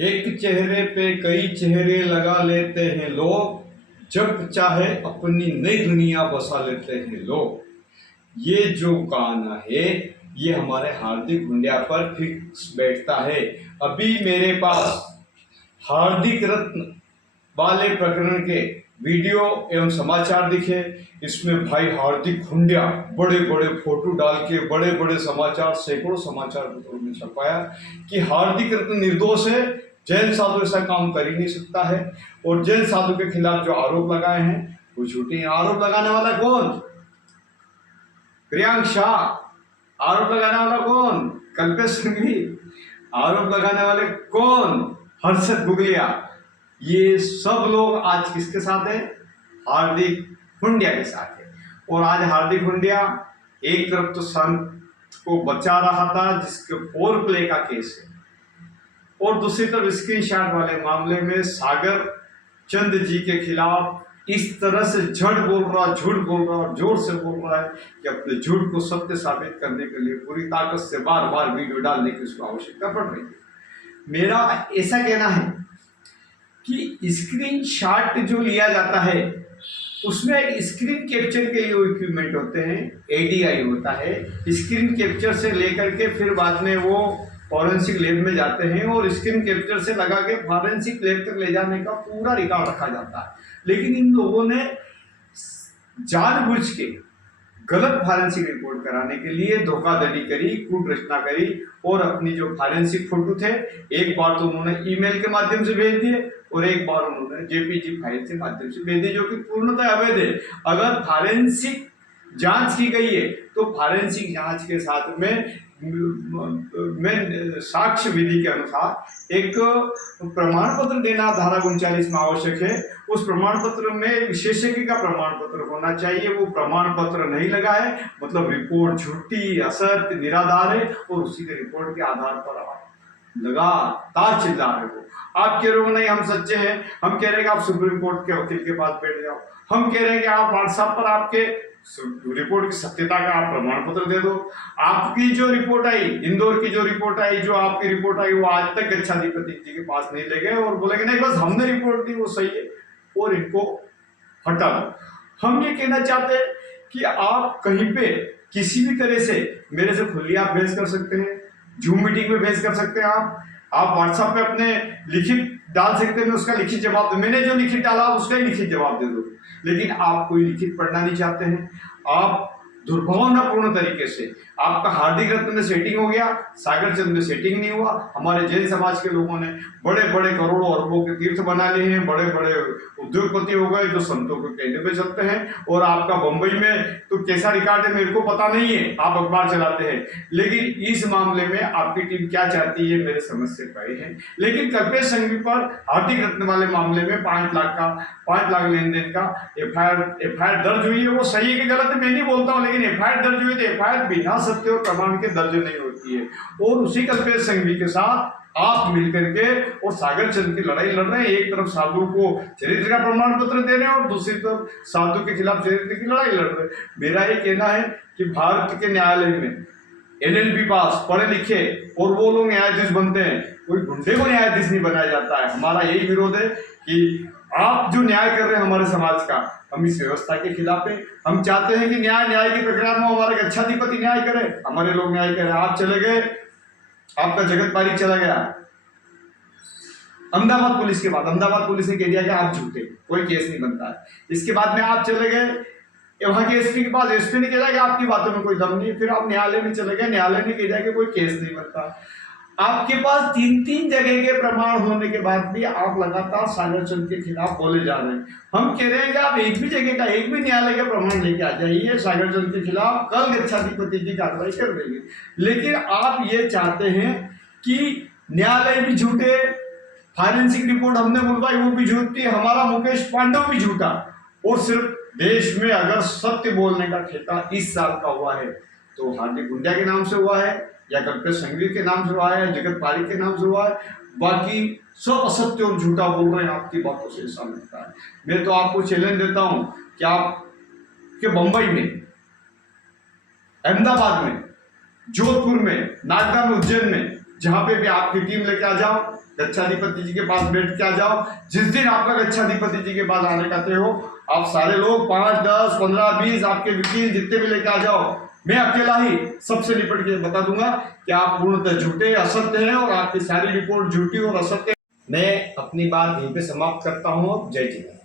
एक चेहरे पे कई चेहरे लगा लेते हैं लोग, जब चाहे अपनी नई दुनिया बसा लेते हैं लोग। ये जो गाना है ये हमारे हार्दिक हुंडिया पर फिक्स बैठता है। अभी मेरे पास हार्दिक रत्न वाले प्रकरण के वीडियो एवं समाचार दिखे। इसमें भाई हार्दिक हुंडिया बड़े बड़े फोटो डाल के बड़े बड़े समाचार सैकड़ों समाचार पत्रों में छपाया कि हार्दिक रत्न निर्दोष है, जैन साधु ऐसा काम कर ही नहीं सकता है। और जैन साधु के खिलाफ जो आरोप लगाए हैं वो झूठे। आरोप लगाने वाला कौन? प्रियांक शाह। आरोप लगाने वाला कौन? कल्पेश सिंघवी। आरोप लगाने वाले कौन? हर्षद बुगलिया। ये सब लोग आज किसके साथ है? हार्दिक हुंडिया के साथ है। और आज हार्दिक हुंडिया एक तरफ तो संत को बचा रहा था जिसके फोर प्ले का केस है, और दूसरी तरफ स्क्रीनशॉट वाले मामले में सागर चंद जी के खिलाफ इस तरह से झूठ बोल रहा और जोर से बोल रहा है कि अपने झूठ को सत्य साबित करने के लिए पूरी ताकत से बार बार वीडियो डालने की उसको आवश्यकता पड़ रही है। मेरा ऐसा कहना है कि स्क्रीनशॉट जो लिया जाता है उसमें एक स्क्रीन कैप्चर के लिए इक्विपमेंट होते हैं, एडीआई होता है। स्क्रीन कैप्चर से लेकर के फिर बाद में वो फॉरेंसिक लैब में जाते हैं और स्क्रीन कैप्चर से लगा के फॉरेंसिक लैब तक ले जाने का पूरा रिकॉर्ड रखा जाता है। लेकिन इन लोगों ने जानबूझ के गलत फॉरेंसिक रिपोर्ट कराने के लिए धोखाधड़ी करी, कूट रचना करी, और अपनी जो फॉरेंसिक फोटो थे एक बार तो उन्होंने ईमेल के माध्यम से भेज दिए और एक बार उन्होंने जेपीजी फाइल के माध्यम से भेज दिए, जो कि पूर्णतः अवैध है। अगर फॉरेंसिक जांच की गई है तो फॉरेंसिक जांच के साथ में साक्ष्य विधि के अनुसार एक प्रमाण पत्र देना धारा 39 में आवश्यक है। उस प्रमाण पत्र में विशेषज्ञ का प्रमाण पत्र होना चाहिए। वो प्रमाण पत्र नहीं लगा है मतलब रिपोर्ट झूठी, असत्य, निराधार है, और उसी के रिपोर्ट के आधार पर लगातार चिल्ला रहे हो। आप कह रहे हो नहीं हम सच्चे हैं, हम कह रहे हैं कि आप सुप्रीम कोर्ट के वकील के पास बैठ जाओ, हम कह रहे हैं कि आप व्हाट्सएप पर आपके रिपोर्ट की सत्यता का आप प्रमाण पत्र दे दो। आपकी जो रिपोर्ट आई, इंदौर की जो रिपोर्ट आई, जो आपकी रिपोर्ट आई, वो आज तक गच्छाधिपति जी के पास नहीं ले गए और बोलेंगे नहीं बस हमने रिपोर्ट दी वो सही है और इनको हटा दो। हम ये कहना चाहते हैं कि आप कहीं पे किसी भी तरह से मेरे से खुली आप बहस कर सकते हैं, जूम मीटिंग में बहस कर सकते हैं, आप व्हाट्सएप पे अपने लिखित डाल सकते हैं, मैं उसका लिखित जवाब दूं। मैंने जो लिखित डाला उसका ही लिखित जवाब दे दो। लेकिन आप कोई लिखित पढ़ना नहीं चाहते हैं। आप दुर्भावनापूर्ण तरीके से आपका हार्दिक रत्न में सेटिंग हो गया, सागर चंद में सेटिंग नहीं हुआ। हमारे जैन समाज के लोगों ने बड़े बड़े करोड़ों अरबों के तीर्थ बना लिए हैं, बड़े बड़े उद्योगपति हो गए जो संतों के कहने पे चलते हैं। और आपका बंबई में तो कैसा रिकॉर्ड है मेरे को पता नहीं है, आप अखबार चलाते हैं, लेकिन इस मामले में आपकी टीम क्या चाहती है मेरे समझ से परे है। लेकिन कल्पेश सिंघवी पर हार्दिक रत्न वाले मामले में 5 लाख लेन देन का एफआईआर दर्ज हुई है। वो सही है कि गलत है मैं नहीं बोलता हूँ, लेकिन एफआईआर दर्ज हुई तो एफआईआर बिना सत्य और प्रमाण के दर्ज नहीं होती है। और उसी कल्पेश सिंघवी के साथ आप मिलकर के और सागर चंद की लड़ाई लड़ रहे हैं। एक तरफ साधु को चरित्र का प्रमाण पत्र दे रहे हैं और दूसरी तरफ साधु के खिलाफ चरित्र की लड़ाई लड़ रहे हैं। मेरा ये कहना है कि भारत के न्यायालय में एलएलबी पास पढ़े लिखे और वो लोग न्यायाधीश बनते हैं, कोई गुंडे को न्यायाधीश नहीं बनाया जाता है। हमारा यही विरोध है कि आप जो न्याय कर रहे हैं हमारे समाज का, हम इस व्यवस्था के खिलाफ है। हम चाहते हैं कि न्याय की प्रक्रिया में हमारे गच्छाधिपति न्याय करे, हमारे लोग न्याय करें। आप चले गए, आपका जगत पारिक चला गया अहमदाबाद पुलिस के बाद, अहमदाबाद पुलिस ने कह दिया कि आप झूठे, कोई केस नहीं बनता है। इसके बाद में आप चले गए वहां के एसपी के पास, एसपी ने कह दिया कि आपकी बातों में कोई दम नहीं। फिर आप न्यायालय में चले गए, न्यायालय ने कह दिया कि कोई केस नहीं बनता। आपके पास 3 जगह के प्रमाण होने के बाद भी आप लगातार सागर चंद के खिलाफ बोले जा रहे हैं। हम कह रहे हैं कि आप एक भी जगह का एक भी न्यायालय का प्रमाण लेके आ जाइए सागर चंद के खिलाफ, कल गच्छाधिपति की कार्रवाई कर देंगे। लेकिन आप ये चाहते हैं कि न्यायालय भी झूठे, फॉरेंसिक रिपोर्ट हमने बुलवाई वो भी झूठी, हमारा मुकेश पांडव भी झूठा, और सिर्फ देश में अगर सत्य बोलने का ठेका इस साल का हुआ है तो हार्दिक हुंडिया के नाम से हुआ है, या कल्पेश सिंघवी के नाम से हुआ है, जगत पारिक के नाम से हुआ है। बाकी सब असत्य और झूठा बोल रहे हैं, आपकी बातों से ऐसा लगता है। मैं तो आपको चैलेंज देता हूं कि आप के बंबई में, अहमदाबाद में, जोधपुर में, नागदा में, उज्जैन में जहाँ पे भी आपकी टीम लेके आ जाओ, गच्छाधिपति जी के पास बैठ के आ जाओ। जिस दिन आपका गच्छाधिपति जी के पास आने का तय हो, आप सारे लोग 5, 10, 15, 20 आपके वकील जितने भी लेके आ जाओ। मैं अकेला ही सबसे निपट के बता दूंगा कि आप पूर्णतः झूठे, असत्य हैं और आपकी सारी रिपोर्ट झूठी और असत्य। मैं अपनी बात यहीं पे समाप्त करता हूँ। जय जी।